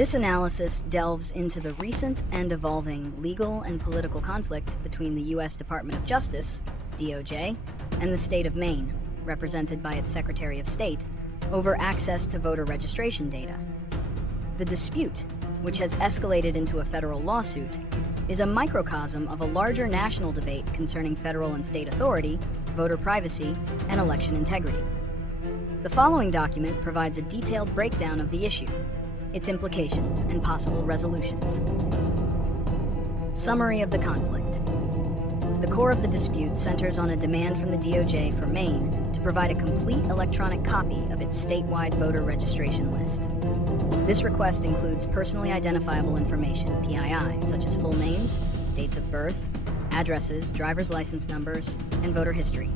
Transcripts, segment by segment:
This analysis delves into the recent and evolving legal and political conflict between the U.S. Department of Justice, DOJ, and the state of Maine, represented by its Secretary of State, over access to voter registration data. The dispute, which has escalated into a federal lawsuit, is a microcosm of a larger national debate concerning federal and state authority, voter privacy, and election integrity. The following document provides a detailed breakdown of the issue, its implications, and possible resolutions. Summary of the conflict. The core of the dispute centers on a demand from the DOJ for Maine to provide a complete electronic copy of its statewide voter registration list. This request includes personally identifiable information, PII, such as full names, dates of birth, addresses, driver's license numbers, and voter history.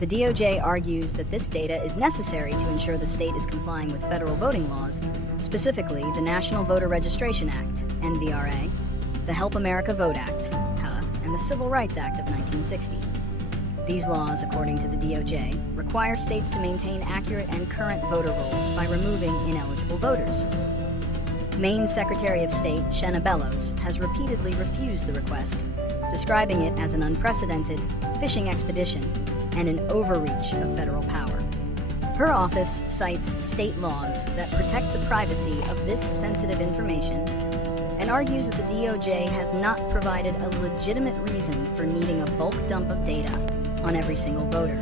The DOJ argues that this data is necessary to ensure the state is complying with federal voting laws, specifically the National Voter Registration Act, NVRA, the Help America Vote Act, HA, and the Civil Rights Act of 1960. These laws, according to the DOJ, require states to maintain accurate and current voter rolls by removing ineligible voters. Maine's Secretary of State, Shenna Bellows, has repeatedly refused the request, describing it as an unprecedented fishing expedition and an overreach of federal power. Her office cites state laws that protect the privacy of this sensitive information and argues that the DOJ has not provided a legitimate reason for needing a bulk dump of data on every single voter.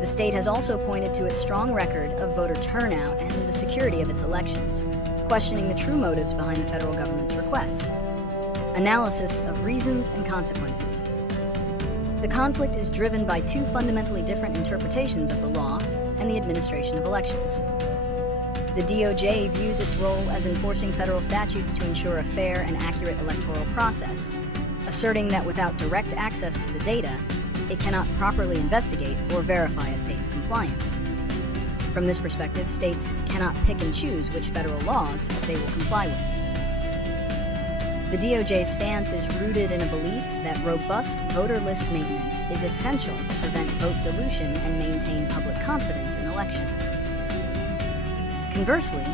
The state has also pointed to its strong record of voter turnout and the security of its elections, questioning the true motives behind the federal government's request. Analysis of reasons and consequences. The conflict is driven by two fundamentally different interpretations of the law and the administration of elections. The DOJ views its role as enforcing federal statutes to ensure a fair and accurate electoral process, asserting that without direct access to the data, it cannot properly investigate or verify a state's compliance. From this perspective, states cannot pick and choose which federal laws they will comply with. The DOJ's stance is rooted in a belief that robust voter list maintenance is essential to prevent vote dilution and maintain public confidence in elections. Conversely,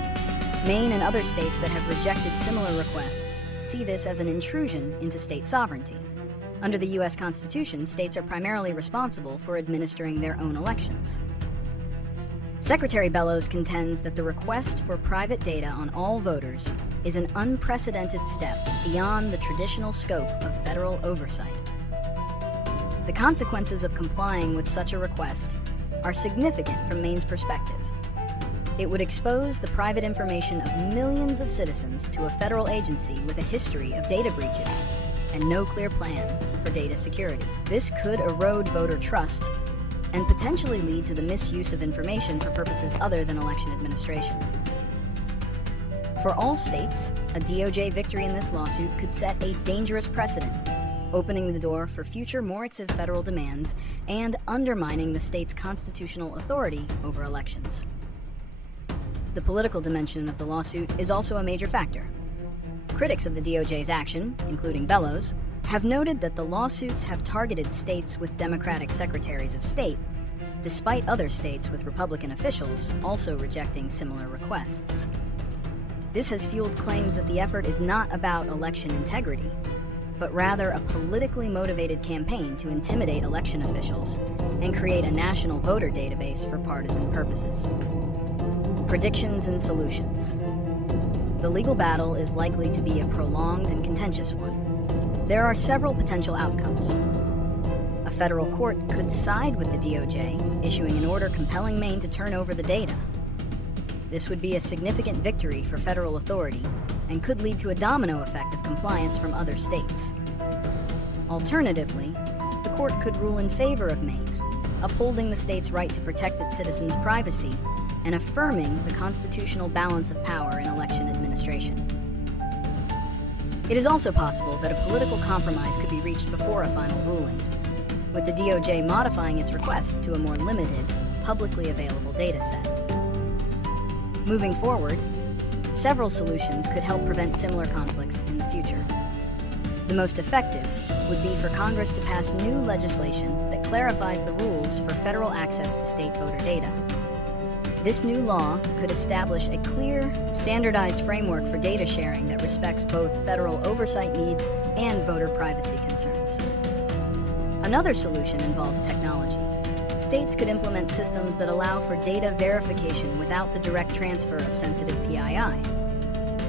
Maine and other states that have rejected similar requests see this as an intrusion into state sovereignty. Under the U.S. Constitution, states are primarily responsible for administering their own elections. Secretary Bellows contends that the request for private data on all voters is an unprecedented step beyond the traditional scope of federal oversight. The consequences of complying with such a request are significant from Maine's perspective. It would expose the private information of millions of citizens to a federal agency with a history of data breaches and no clear plan for data security. This could erode voter trust and potentially lead to the misuse of information for purposes other than election administration. For all states, a DOJ victory in this lawsuit could set a dangerous precedent, opening the door for future more excessive federal demands and undermining the state's constitutional authority over elections. The political dimension of the lawsuit is also a major factor. Critics of the DOJ's action, including Bellows, have noted that the lawsuits have targeted states with Democratic secretaries of state, despite other states with Republican officials also rejecting similar requests. This has fueled claims that the effort is not about election integrity, but rather a politically motivated campaign to intimidate election officials and create a national voter database for partisan purposes. Predictions and solutions. The legal battle is likely to be a prolonged and contentious one. There are several potential outcomes. A federal court could side with the DOJ, issuing an order compelling Maine to turn over the data. This would be a significant victory for federal authority and could lead to a domino effect of compliance from other states. Alternatively, the court could rule in favor of Maine, upholding the state's right to protect its citizens' privacy and affirming the constitutional balance of power in election administration. It is also possible that a political compromise could be reached before a final ruling, with the DOJ modifying its request to a more limited, publicly available dataset. Moving forward, several solutions could help prevent similar conflicts in the future. The most effective would be for Congress to pass new legislation that clarifies the rules for federal access to state voter data. This new law could establish a clear, standardized framework for data sharing that respects both federal oversight needs and voter privacy concerns. Another solution involves technology. States could implement systems that allow for data verification without the direct transfer of sensitive PII.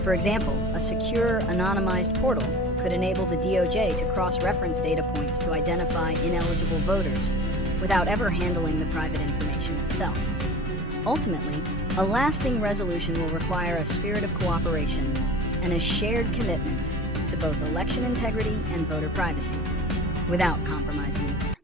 For example, a secure, anonymized portal could enable the DOJ to cross-reference data points to identify ineligible voters without ever handling the private information itself. Ultimately, a lasting resolution will require a spirit of cooperation and a shared commitment to both election integrity and voter privacy, without compromising either.